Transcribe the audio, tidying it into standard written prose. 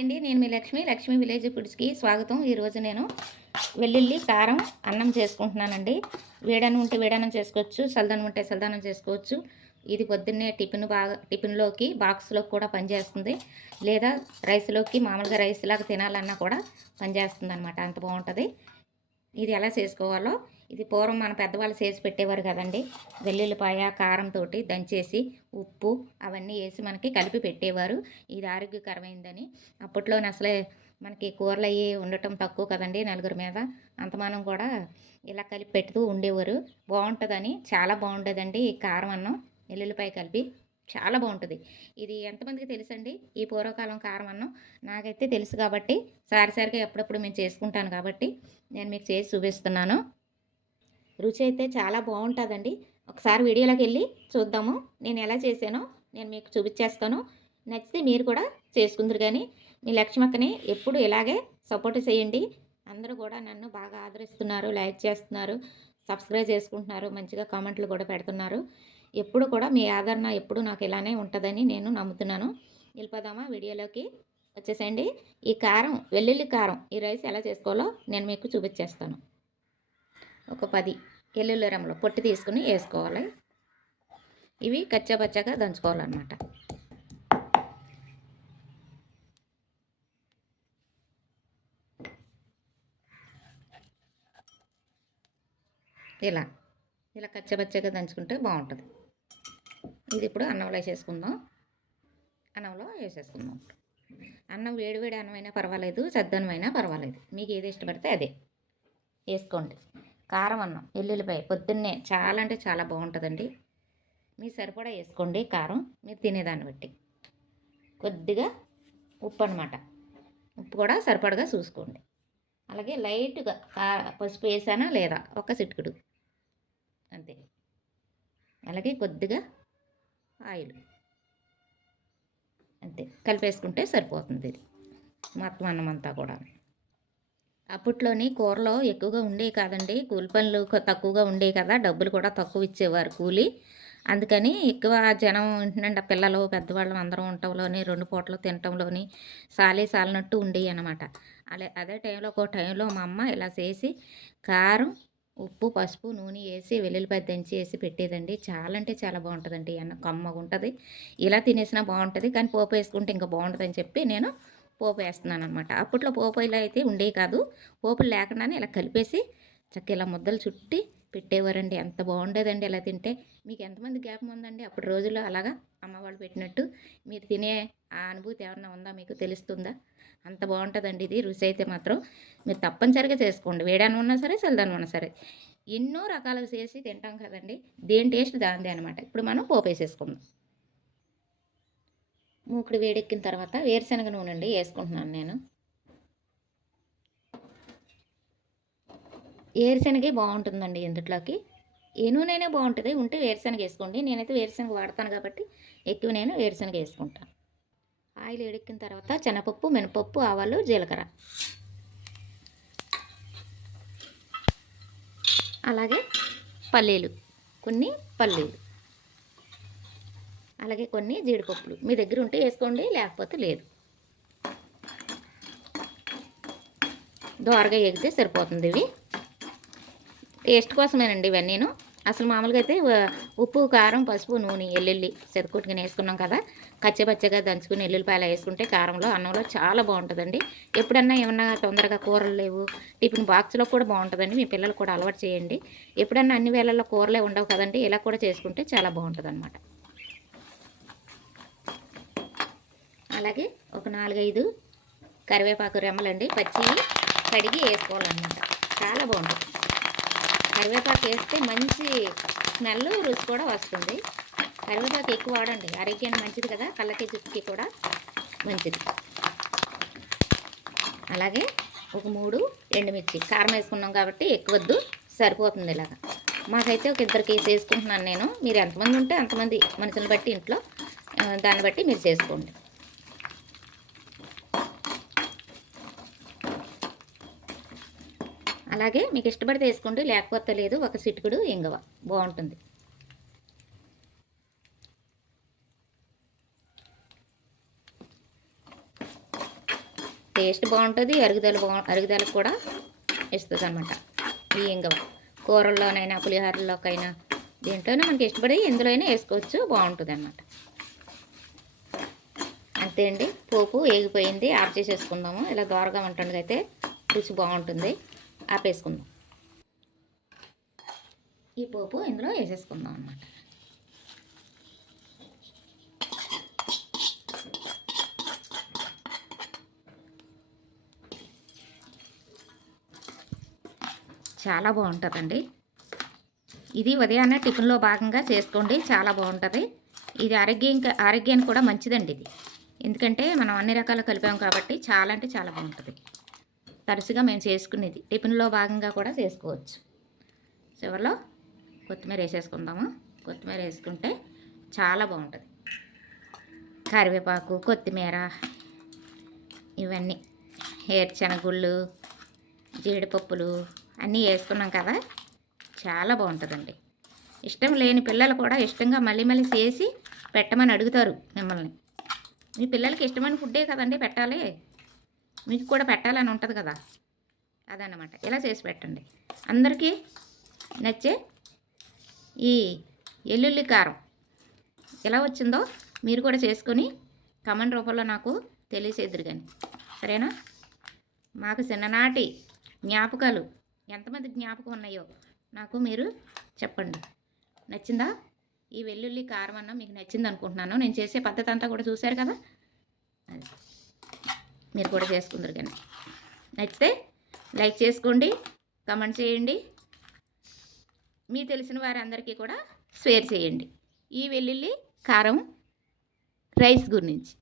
అండి, నేను మీ లక్ష్మి విలేజ్ ఫుడ్స్కి స్వాగతం. ఈరోజు నేను వెల్లుల్లి కారం అన్నం చేసుకుంటున్నానండి. వేడన్నం ఉంటే వేడన్నం చేసుకోవచ్చు, చల్లదనం ఉంటే చల్లదనం చేసుకోవచ్చు. ఇది పొద్దున్నే టిఫిన్లోకి బాక్స్లోకి కూడా పనిచేస్తుంది, లేదా రైస్లోకి మామూలుగా రైస్ లాగా తినాలన్నా కూడా పనిచేస్తుంది అనమాట. అంత బాగుంటుంది. ఇది ఎలా చేసుకోవాలో, ఇది పూర్వం మన పెద్దవాళ్ళు చేసి పెట్టేవారు కదండి. వెల్లుల్లిపాయ కారంతో దంచేసి ఉప్పు అవన్నీ వేసి మనకి కలిపి పెట్టేవారు. ఇది ఆరోగ్యకరమైందని. అప్పట్లోనే అసలే మనకి కూరలు అయ్యి ఉండటం తక్కువ కదండి నలుగురి మీద. అంతమానం కూడా ఇలా కలిపి పెడుతూ ఉండేవారు. బాగుంటుందని, చాలా బాగుంటుందండి ఈ కారం అన్నం వెల్లుల్లిపాయ కలిపి. చాలా బాగుంటుంది. ఇది ఎంతమందికి తెలుసండి ఈ పూర్వకాలం కారం అన్నం? నాకైతే తెలుసు కాబట్టి సారిసారిగా ఎప్పుడప్పుడు మేము చేసుకుంటాను కాబట్టి నేను మీకు చేసి చూపిస్తున్నాను. రుచి అయితే చాలా బాగుంటుందండి. ఒకసారి వీడియోలోకి వెళ్ళి చూద్దాము. నేను ఎలా చేశానో నేను మీకు చూపించేస్తాను. నచ్చితే మీరు కూడా చేసుకుందరు. కానీ మీ లక్ష్మక్కని ఎప్పుడు ఇలాగే సపోర్ట్ చేయండి. అందరూ కూడా నన్ను బాగా ఆదరిస్తున్నారు, లైక్ చేస్తున్నారు, సబ్స్క్రైబ్ చేసుకుంటున్నారు, మంచిగా కామెంట్లు కూడా పెడుతున్నారు. ఎప్పుడు కూడా మీ ఆదరణ ఎప్పుడు నాకు ఇలానే ఉంటుందని నేను నమ్ముతున్నాను. వెళ్ళిపోదామా వీడియోలోకి? వచ్చేసేయండి. ఈ కారం వెల్లుల్లి కారం ఈ రైస్ ఎలా చేసుకోవాలో నేను మీకు చూపించేస్తాను. ఒక 10 వెల్లుల్లి రెమ్మలు పొట్టి తీసుకుని వేసుకోవాలి. ఇవి కచ్చాపచ్చాగా దంచుకోవాలన్నమాట. ఇలా ఇలా కచ్చాపచ్చాగా దంచుకుంటే బాగుంటుంది. ఇది ఇప్పుడు అన్నంలో వేసేసుకుందాం. అన్నంలో వేసేసుకుందాం. అన్నం వేడివేడి అన్నమైనా పర్వాలేదు, సద్దన్నమైనా పర్వాలేదు, మీకు ఏది ఇష్టపడితే అదే వేసుకోండి. కారం అన్నం వెల్లుల్లిపాయ పొద్దున్నే చాలా అంటే చాలా బాగుంటుందండి. మీరు సరిపడా వేసుకోండి కారం, మీరు తినేదాన్ని బట్టి. కొద్దిగా ఉప్పు అనమాట, ఉప్పు కూడా సరిపడగా చూసుకోండి. అలాగే లైట్గా పసుపు వేసానా లేదా ఒక చిటికెడు అంతే. అలాగే కొద్దిగా ఆయిల్ అంతే కలిపేసుకుంటే సరిపోతుంది. ఇది మొత్తం అన్నం అంతా కూడా. అప్పట్లోని కూరలో ఎక్కువగా ఉండేవి కాదండి, కూలి పనులు తక్కువగా ఉండేవి కదా, డబ్బులు కూడా తక్కువ ఇచ్చేవారు కూలి. అందుకని ఎక్కువ జనం ఉంటుందండి, పిల్లలు పెద్దవాళ్ళం అందరం ఉండటంలోని 2 పూటలు తినటంలోని సాలినట్టు ఉండేవి అనమాట. అదే టైంలో ఒక టైంలో మా అమ్మ ఇలా చేసి కారం ఉప్పు పసుపు నూనె వేసి వెల్లుల్లిపాయ దంచి వేసి పెట్టేదండి. చాలా అంటే చాలా బాగుంటుందండి. అన్న కమ్మగా ఉంటుంది. ఇలా తినేసినా బాగుంటుంది, కానీ పోపు వేసుకుంటే ఇంకా బాగుంటుందని చెప్పి నేను పోపు వేస్తున్నాను అనమాట. అప్పట్లో పోపులు అయితే ఉండేవి కాదు. పోపులు లేకుండానే ఇలా కలిపేసి చక్క ఇలా ముద్దలు చుట్టి పెట్టేవారండి. ఎంత బాగుండేదండి ఇలా తింటే. మీకు ఎంతమంది జ్ఞాపకం ఉందండి అప్పటి రోజుల్లో అలాగా అమ్మవాళ్ళు పెట్టినట్టు? మీరు తినే ఆ అనుభూతి ఏమన్నా ఉందా, మీకు తెలుస్తుందా? అంత బాగుంటుందండి ఇది. రుచి అయితే మాత్రం మీరు తప్పనిసరిగా చేసుకోండి. వేడాన్ని ఉన్నా సరే చల్లదాన్ని ఉన్నా సరే. ఎన్నో రకాలుగా చేసి తింటాం కదండి, దేని టేస్ట్ దాందే అనమాట. ఇప్పుడు మనం పోపు వేసేసుకుందాం. మూకుడు వేడెక్కిన తర్వాత వేరుశనగ నూనె అండి వేసుకుంటున్నాను నేను. వేరుశనగే బాగుంటుందండి ఇందులోకి. ఏ నూనెనే బాగుంటుంది, ఉంటే వేరుశనగ వేసుకోండి. నేనైతే వేరుశనగ వాడతాను కాబట్టి ఎక్కువ నేను వేరుశనగ వేసుకుంటాను. ఆయిల్ వేడెక్కిన తర్వాత శనగపప్పు మినపప్పు ఆవాలు జీలకర్ర, అలాగే పల్లీలు, కొన్ని పల్లీలు, అలాగే కొన్ని జీడిపప్పులు. మీ దగ్గర ఉంటే వేసుకోండి, లేకపోతే లేదు. దోరగా ఎగితే సరిపోతుంది. ఇవి టేస్ట్ కోసమేనండి ఇవన్నీను. అసలు మామూలుగా అయితే ఉప్పు కారం పసుపు నూనె వెల్లుల్లి చెదకొట్టుకుని వేసుకున్నాం కదా, కచ్చపచ్చగా దంచుకుని వెల్లుల్లిపాయలు వేసుకుంటే కారంలో అన్నంలో చాలా బాగుంటుందండి. ఎప్పుడన్నా ఏమన్నా తొందరగా కూరలు లేవు, టిఫిన్ బాక్స్లో కూడా బాగుంటుందండి. మీ పిల్లలు కూడా అలవాటు చేయండి. ఎప్పుడన్నా అన్ని వేళల్లో కూరలే ఉండవు కదండి, ఇలా కూడా చేసుకుంటే చాలా బాగుంటుంది అనమాట. అలాగే ఒక 4-5 కరివేపాకు రెమ్మలండి, పచ్చి కడిగి వేసుకోవాలన్నమాట. చాలా బాగుంటుంది. కరివేపాకు వేస్తే మంచి స్మెల్ రుచి కూడా వస్తుంది. కరివేపాకు ఎక్కువ వాడండి, ఆరోగ్యానికి మంచిది కదా, కళ్ళకి జుట్టుకి కూడా మంచిది. అలాగే ఒక 3 ఎండుమిర్చి, కారం వేసుకున్నాం కాబట్టి ఎక్కువద్దు, సరిపోతుంది. ఇలాగా మాకైతే ఒక 2 కేజీ వేసుకుంటున్నాను నేను. మీరు ఎంతమంది ఉంటే అంతమంది మనుషులను బట్టి ఇంట్లో దాన్ని బట్టి మీరు చేసుకోండి. అలాగే మీకు ఇష్టపడితే వేసుకోండి, లేకపోతే లేదు. ఒక చిటికెడు ఇంగువ బాగుంటుంది. టేస్ట్ బాగుంటుంది, అరుగుదలకు కూడా ఇస్తుంది అనమాట. ఈ ఇంగువ కూరల్లోనైనా పులిహోరలోకైనా దీంట్లోనే మనకి ఇష్టపడి ఎందులో అయినా వేసుకోవచ్చు, బాగుంటుంది అన్నమాట. అంతే అండి, పోపు వేగిపోయింది, ఆఫ్ చేసేసుకుందాము. ఇలా దోరగా ఉంటుంది అయితే రుచి బాగుంటుంది. ఆపేసుకుందాం. ఈ పోపు ఇందులో వేసేసుకుందాం అన్నమాట. చాలా బాగుంటుందండి. ఇది ఉదయాన్నే టిఫిన్లో భాగంగా చేసుకోండి, చాలా బాగుంటుంది. ఇది ఆరోగ్యానికి కూడా మంచిదండి ఇది. ఎందుకంటే మనం అన్ని రకాలు కలిపాం కాబట్టి చాలా అంటే చాలా బాగుంటుంది. తరచుగా మేము చేసుకునేది టిఫిన్లో భాగంగా కూడా చేసుకోవచ్చు. చివరిలో కొత్తిమీర వేసేసుకుందాము. కొత్తిమీర వేసుకుంటే చాలా బాగుంటుంది. కరివేపాకు, కొత్తిమీర, ఇవన్నీ ఏరుశనగుళ్ళు, జీడిపప్పులు అన్నీ వేసుకున్నాం కదా, చాలా బాగుంటుందండి. ఇష్టం లేని పిల్లలు కూడా ఇష్టంగా మళ్ళీ మళ్ళీ చేసి పెట్టమని అడుగుతారు మిమ్మల్ని. మీ పిల్లలకి ఇష్టమైన ఫుడ్డే కదండి పెట్టాలి, మీకు కూడా పెట్టాలని ఉంటుంది కదా, అదన్నమాట. ఇలా చేసి పెట్టండి. అందరికీ నచ్చే ఈ ఎల్లుల్లి కారం ఎలా వచ్చిందో మీరు కూడా చేసుకొని కామెంట్ రూపంలో నాకు తెలియచేద్దురు కానీ, సరేనా? మాకు చిన్ననాటి జ్ఞాపకాలు ఎంతమంది జ్ఞాపకం ఉన్నాయో నాకు మీరు చెప్పండి. నచ్చిందా? ఈ వెల్లుల్లి కారం అన్న మీకు నచ్చింది అనుకుంటున్నాను. నేను చేసే పద్ధతి అంతా కూడా చూశారు కదా, అది మీరు కూడా చేసుకుందరు కానీ. నచ్చితే లైక్ చేసుకోండి, కామెంట్ చేయండి, మీ తెలిసిన వారందరికీ కూడా షేర్ చేయండి ఈ వెల్లుల్లి కారం రైస్ గురించి.